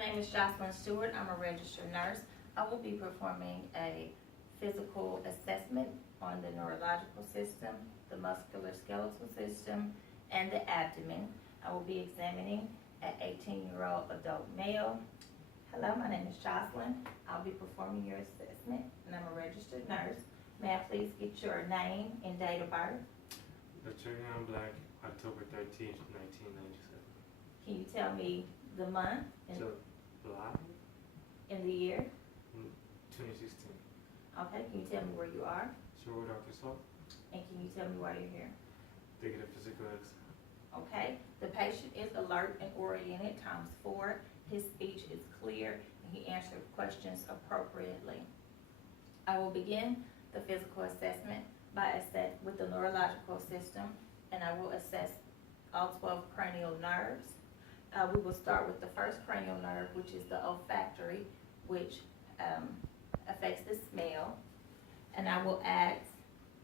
name is Jocelyn Stewart. I'm a registered nurse. I will be performing a physical assessment on the neurological system, the musculoskeletal system, and the abdomen. I will be examining an 18-year-old adult male. Hello, my name is Jocelyn. I'll be performing your assessment, and I'm a registered nurse. May I please get your name and date of birth? Latrinian Black, October 13th, 1997. Can you tell me the month and July the year? 2016. Okay, can you tell me where you are? Sherwood, Arkansas. And can you tell me why you're here? To get a physical exam. Okay, the patient is alert and oriented ×4. His speech is clear and he answered questions appropriately. I will begin the physical assessment with the neurological system, and I will assess all 12 cranial nerves. We will start with the first cranial nerve, which is the olfactory, which affects the smell. And I will ask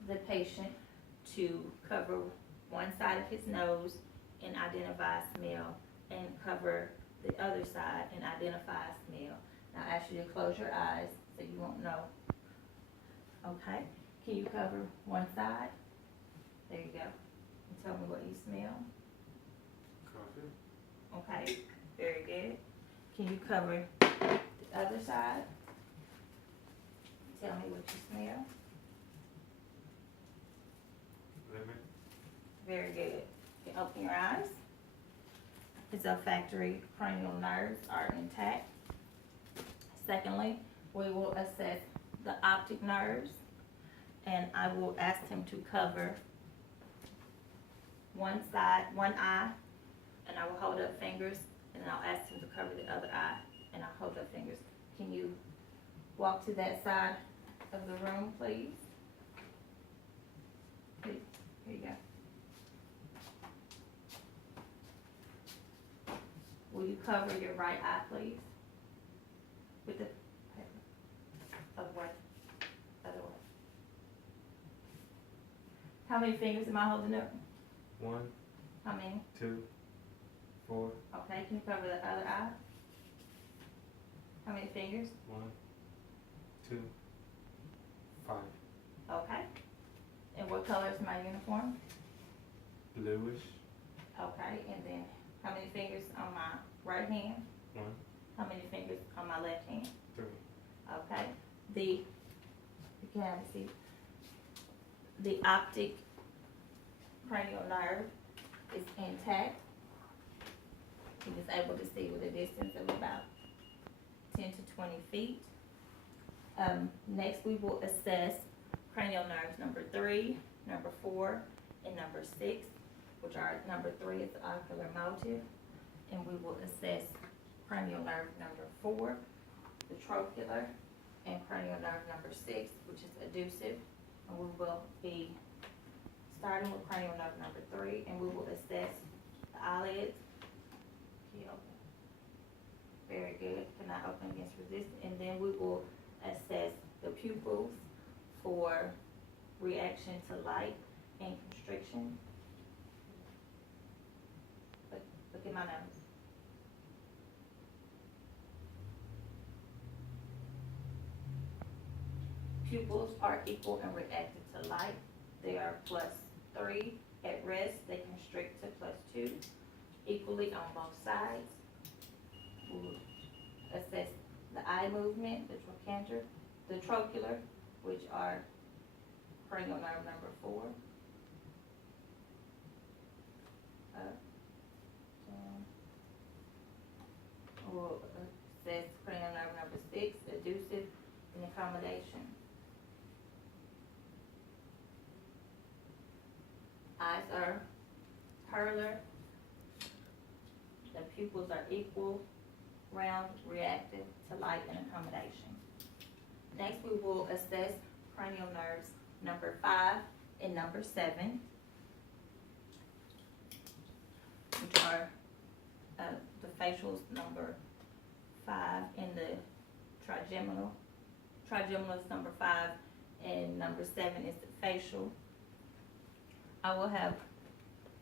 the patient to cover one side of his nose and identify smell, and cover the other side and identify smell. Now I ask you to close your eyes so you won't know. Okay, can you cover one side? There you go. And tell me what you smell. Coffee. Okay, very good. Can you cover the other side? Tell me what you smell. Lemon. Very good. You can open your eyes. His olfactory cranial nerves are intact. Secondly, we will assess the optic nerves, and I will ask him to cover one eye, and I will hold up fingers, and I'll ask him to cover the other eye, and I'll hold up fingers. Can you walk to that side of the room, please? Here you go. Will you cover your right eye, please? With the paper. Other way. Other way. How many fingers am I holding up? 1, How many? 2, 4, Okay, can you cover the other eye? How many fingers? 1, 2, 5. Okay. And what color is my uniform? Bluish. Okay, and then how many fingers on my right hand? 1, How many fingers on my left hand? 3. Okay. You can have a seat. The optic cranial nerve is intact. He is able to see with a distance of about 10 to 20 feet. Next, we will assess cranial nerves number 3, number 4, and number 6, which are number 3 is the ocular motive, and we will assess cranial nerve number 4, the trochlear, and cranial nerve number 6, which is adducive. And we will be starting with cranial nerve number 3, and we will assess the eyelids. Can you open? Very good. Cannot open against resistance. And then we will assess the pupils for reaction to light and constriction. Look at my nose. Pupils are equal and reactive to light. They are +3. At rest, they constrict to +2. Equally on both sides. We'll assess the eye movement, the trochanter, the trochlear, which are cranial nerve number 4. Up, down. We'll assess cranial nerve number 6, adducive, and accommodation. Eyes are perlar. The pupils are equal, round, reactive to light and accommodation. Next, we will assess cranial nerves number 5 and number 7, which are the facials number 5 and the trigeminal. Trigeminal is number 5 and number 7 is the facial. I will have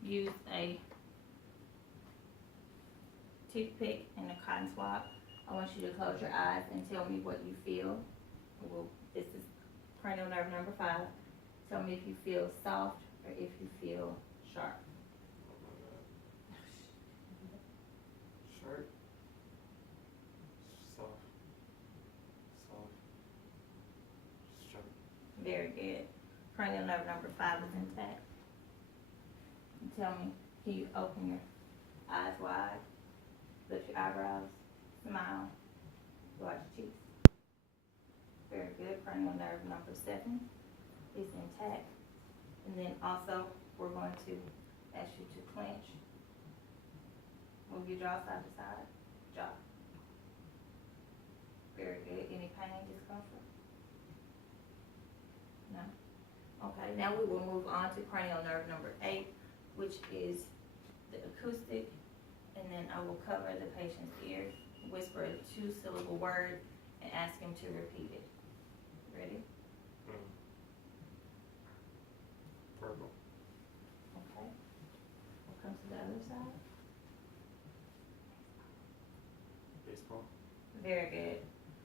used a toothpick and a cotton swab I want you to close your eyes and tell me what you feel. Well, this is cranial nerve number 5. Tell me if you feel soft or if you feel sharp. Oh my god. Sharp. Soft. Soft. Sharp. Very good. Cranial nerve number 5 is intact. And tell me, can you open your eyes wide, lift your eyebrows, smile, go out your cheeks? Very good. Cranial nerve number 7 is intact. And then also, we're going to ask you to clench. Move your jaw side to side. Jaw. Very good. Any pain, discomfort? No? Okay, now we will move on to cranial nerve number 8, which is the acoustic. And then I will cover the patient's ear, whisper a 2-syllable word, and ask him to repeat it. Ready? Purple. Okay. We'll come to the other side. Baseball. Very good.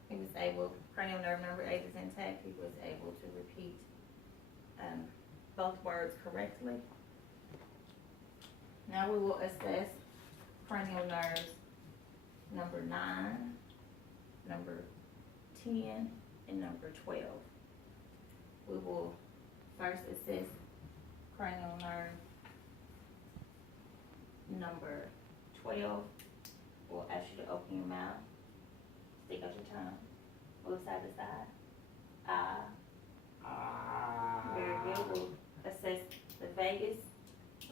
He was able, cranial nerve number 8 is intact. He was able to repeat both words correctly. Now we will assess cranial nerves number 9, number 10, and number 12. We will first assess cranial nerve number 12. We'll ask you to open your mouth, stick out your tongue, move side to side. Very good. We'll assess the vagus,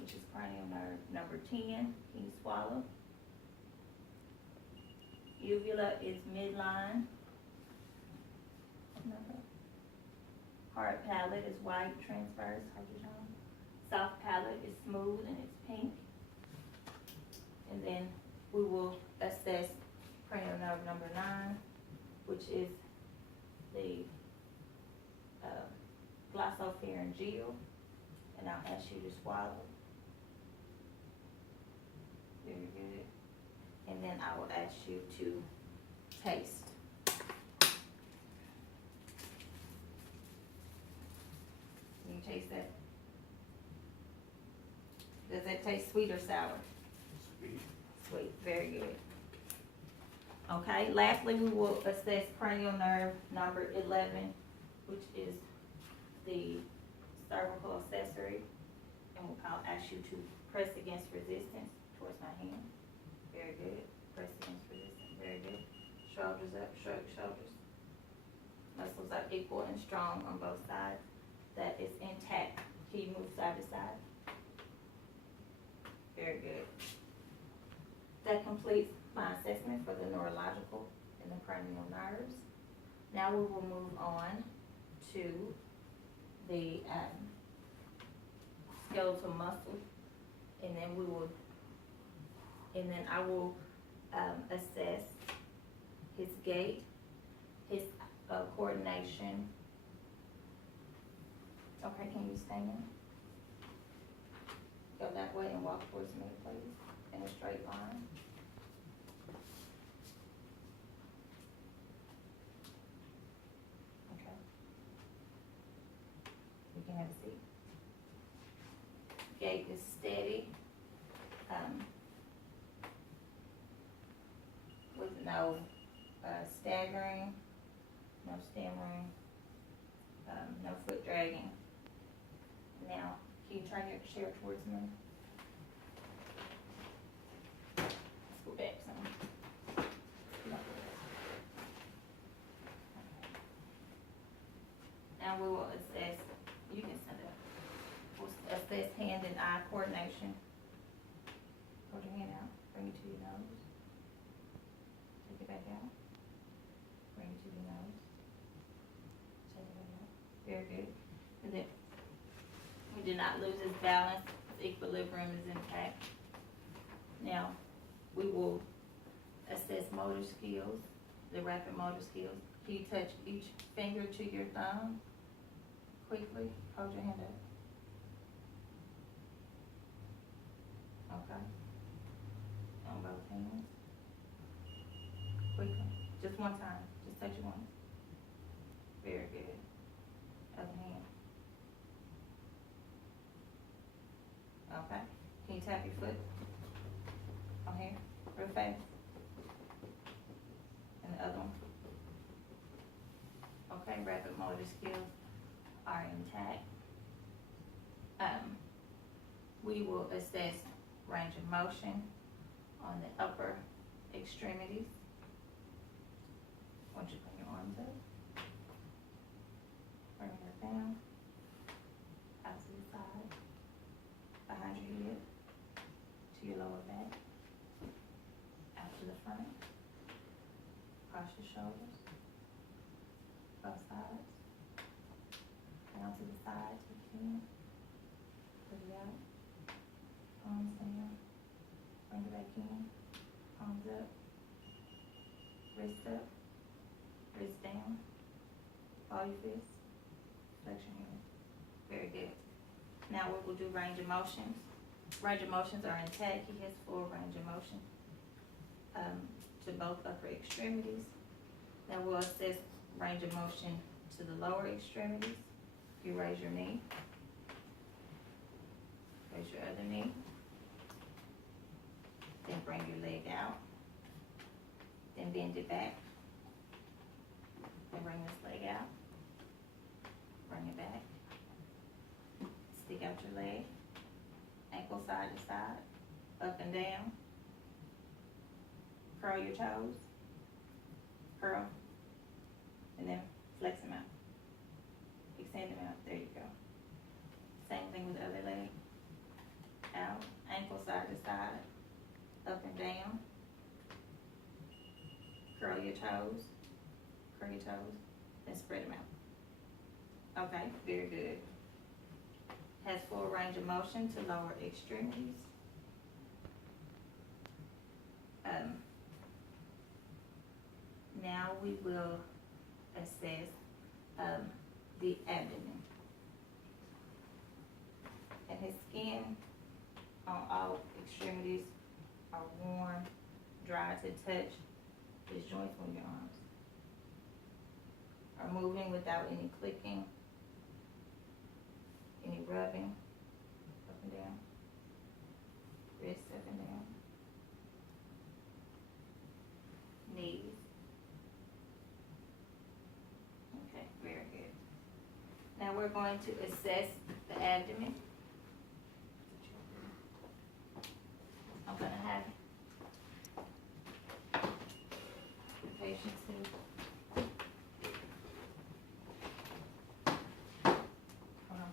which is cranial nerve number 10. Can you swallow? Uvula is midline. Okay. Hard palate is white, transverse, hold your tongue. Soft palate is smooth and it's pink. And then we will assess cranial nerve number 9, which is the glossopharyngeal, and I'll ask you to swallow. Very good. And then I will ask you to taste. Can you taste that? Does that taste sweet or sour? Sweet. Sweet, very good. Okay, lastly, we will assess cranial nerve number 11, which is the cervical accessory, and I'll ask you to press against resistance towards my hand. Very good. Press against resistance. Very good. Shoulders up, shrug shoulders. Muscles are equal and strong on both sides. That is intact. Can you move side to side? Very good. That completes my assessment for the neurological and the cranial nerves. Now we will move on to the skeletal muscle, and then I will assess his gait, his coordination. Okay, can you stand? Go that way and walk towards me, please, in a straight line. Okay. You can have a seat. Gait is steady, with no staggering, no stammering, no foot dragging. Now, can you turn your chair towards me? Let's go back some. Now we will assess, you can stand up. We'll assess hand and eye coordination. Hold your hand out, bring it to your nose. Take it back out. Bring it to your nose. Take it back out. Very good. And then we did not lose his balance, his equilibrium is intact. Now, we will assess motor skills, the rapid motor skills. Can you touch each finger to your thumb? Quickly, hold your hand up. Okay. On both hands. quickly, just one time, just touch it once. Very good. Other hand. Okay, can you tap your foot on here, real fast? And the other one. Okay, rapid motor skills are intact. We will assess range of motion on the upper extremities. Once you bring your arms up, bring it down, out to the side, behind your head, to your lower back, out to the front, across your shoulders, both sides, down to the sides if you can, put it out, palms down, bring it back in, palms up, wrist up, wrist down, ball your fists, flexion your hands. Very good. Now we will do range of motions. Range of motions are intact. He has full range of motion to both upper extremities. Now we'll assess range of motion to the lower extremities. You raise your knee. Raise your other knee. Then bring your leg out. Then bend it back. Then bring this leg out. Bring it back. Stick out your leg. Ankle side to side. Up and down. Curl your toes. Curl. And then flex them out. Extend them out. There you go. Same thing with the other leg. Out. Ankle side to side. Up and down. Curl your toes. Curl your toes. Then spread them out. Okay, very good. Has full range of motion to lower extremities. Now we will assess the abdomen. And his skin on all extremities are warm, dry to touch. His joints on your arms are moving without any clicking, any rubbing, up and down, wrists up and down, knees. Okay, very good. Now we're going to assess the abdomen. I'm gonna have the patient to hold on.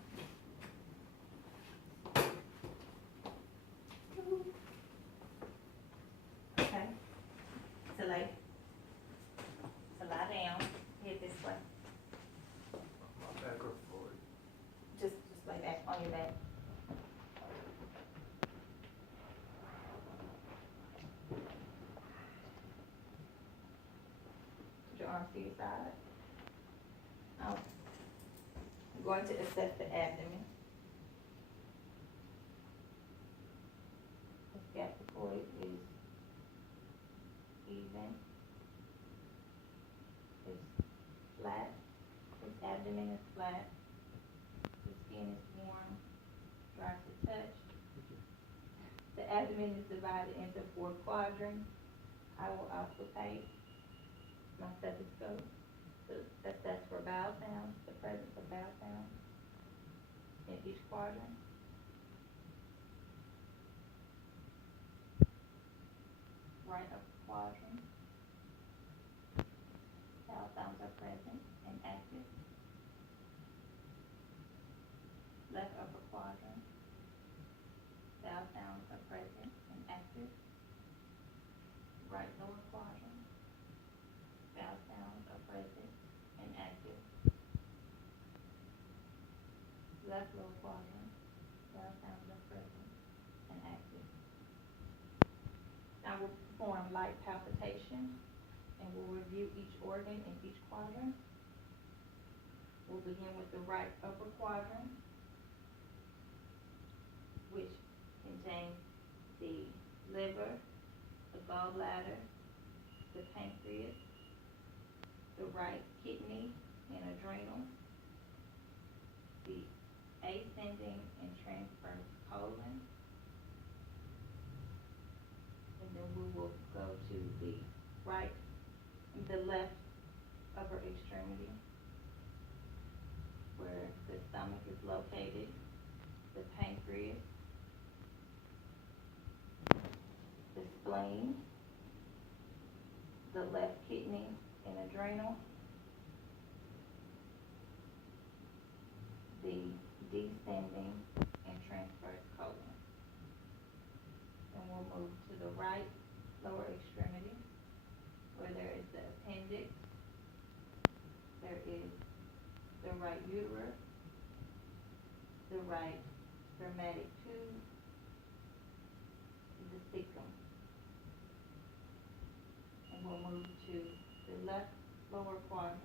Okay. To lie down. Head this way. Back or forward? Just lay back on your back. Put your arms to your side. I'm going to assess the abdomen. The scaphoid is even. It's flat. His abdomen is flat. The skin is warm, dry to touch. The abdomen is divided into 4 quadrants. I will auscultate my stethoscope. That's for bowel sounds, the presence of bowel sounds in each quadrant. Right upper quadrant. Bowel sounds are present and active. Left upper quadrant. Bowel sounds are present and active. Right lower quadrant. Bowel sounds are present and active. Left lower quadrant. Bowel sounds are present and active. Now we'll perform light palpation and we'll review each organ in each quadrant. We'll begin with the right upper quadrant, which contains the liver, the gallbladder, the pancreas, the right kidney and adrenal, the ascending and transverse colon, and then we will go to the left upper extremity, where the stomach is located, the pancreas, the spleen, the left kidney and adrenal, the descending and transverse colon. And we'll move to the right lower extremity, where there is the appendix, there is the right uterus, the right spermatic tube, the cecum. And we'll move to the left lower quadrant,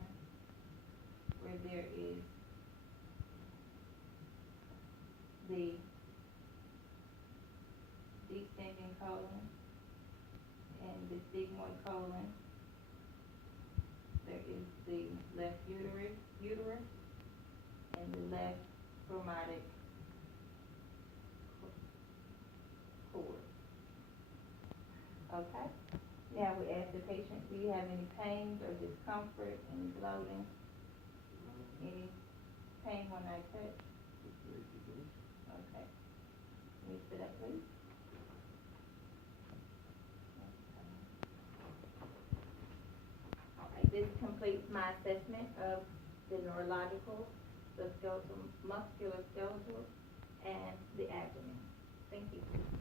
where there is the descending colon and the sigmoid colon. There is the left uterus and the left spermatic cord. Okay? Now we ask the patient, do you have any pains or discomfort, any bloating, any pain when I touch? Okay. Can you sit up, please? Okay, this completes my assessment of the neurological, the skeletal, musculoskeletal, and the abdomen. Thank you.